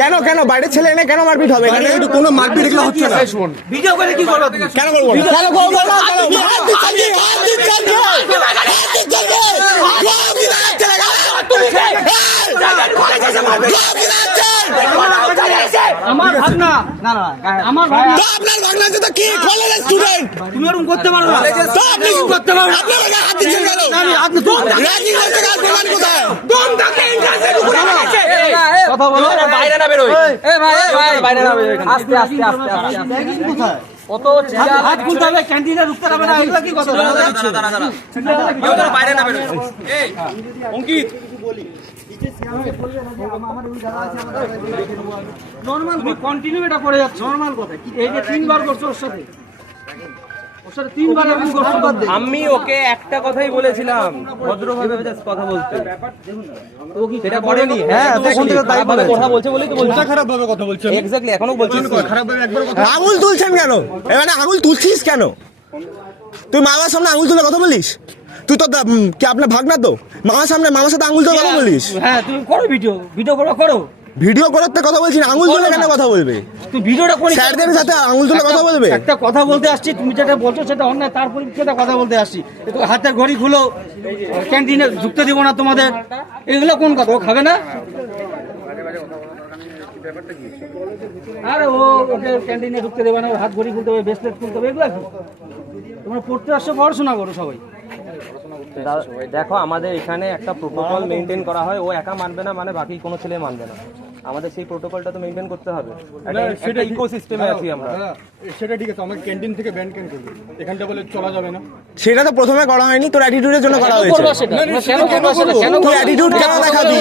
কেন কেন বাইরের ছেলে এনে কেন মারপিট হবে? কোনো মারপিট এগুলো হচ্ছে না। ভিডিও করে কি করবো? কেন করবো? কেন করবো না? আমার ভাগনা আমার ভাগনা আপনার ভাগনা যেটা কি কলেজ স্টুডেন্ট তুমি এরকম করতে পারো না তো আপনি কি করতে পারো আপনি আমাকে হাত দিচ্ছেন কেন আপনি তো র্যাগিং করতে কাজ প্রমাণ কোথায় দম থাকলে ইন্টারভিউ করে গেছে কথা বলো বাইরে না বের হই এ ভাই বাইরে না বের হই আস্তে আস্তে আস্তে র্যাগিং কোথায় কত হাত খুলতে হবে ক্যান্টিনে ঢুকতে হবে না এগুলা কি কথা দাঁড়া বাইরে না বের হই এই অঙ্কিত বলি নরমাল তুমি কন্টিনিউ এটা করে যাচ্ছ নরমাল কথা এই যে তিনবার করছো ওর সাথে তিনবার আমি ওকে একটা কথাই বলেছিলাম ভদ্রভাবে কথা বলতে সেটা করেনি হ্যাঁ তখন থেকে তাই বলে কথা বলছে বলেই তো বলছে খারাপ ভাবে কথা বলছে এক্স্যাক্টলি এখনো বলছিস খারাপ ভাবে একবার কথা আঙুল তুলছেন কেন মানে আঙুল তুলছিস কেন তুই মামার সামনে আঙুল তুলে কথা বলিস তুই তো কি আপনার ভাগনা তো মামার সামনে মামার সাথে আঙুল তুলে কথা বলিস হ্যাঁ তুমি করো ভিডিও করো ভিডিও করতে কথা বলছি না আঙুল তুলে কেন কথা বলবে তুই ভিডিওটা করে স্যারদের সাথে আঙুল তুলে কথা বলবে একটা কথা বলতে আসছি তুমি যেটা বলছো সেটা অন্যায় তার পরিপ্রেক্ষিতে কথা বলতে আসছি তো হাতের ঘড়ি খুলো ক্যান্টিনে ঢুকতে দিব না তোমাদের এগুলো কোন কথা ও খাবে না আরে ও ওকে ক্যান্টিনে ঢুকতে দেবে না হাত ঘড়ি খুলতে হবে ব্রেসলেট খুলতে হবে এগুলো কি তোমরা পড়তে আসছো পড়াশোনা করো সবাই দেখো আমাদের এখানে একটা প্রোটোকল মেনটেন করা হয় ও একা মানবে না মানে বাকি কোনো ছেলে মানবে না আমাদের সেই প্রোটোকলটা তো মেনটেন করতে হবে সেটা ইকোসিস্টেমে আছি আমরা সেটা ঠিক আছে আমাকে ক্যান্টিন থেকে ব্যান কেন করবে এখানটা বলে চলা যাবে না সেটা তো প্রথমে করা হয়নি তোর অ্যাটিটিউডের জন্য করা হয়েছে তুই অ্যাটিটিউড কেন দেখাবি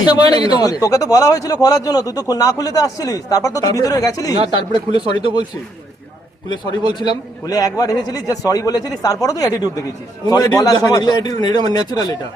তোকে তো বলা হয়েছিল খোলার জন্য তুই তো না খুলে তো আসছিলিস তারপর তো তুই ভিতরে গেছিলিস না তারপরে খুলে সরি তো বলছি খুলে সরি বলছিলাম খুলে একবার এসেছিলিস যে সরি বলেছিলিস তারপরে তুই অ্যাটিটিউড দেখিয়েছিস সরি বলার সময় এটা আমার ন্যাচারাল এটা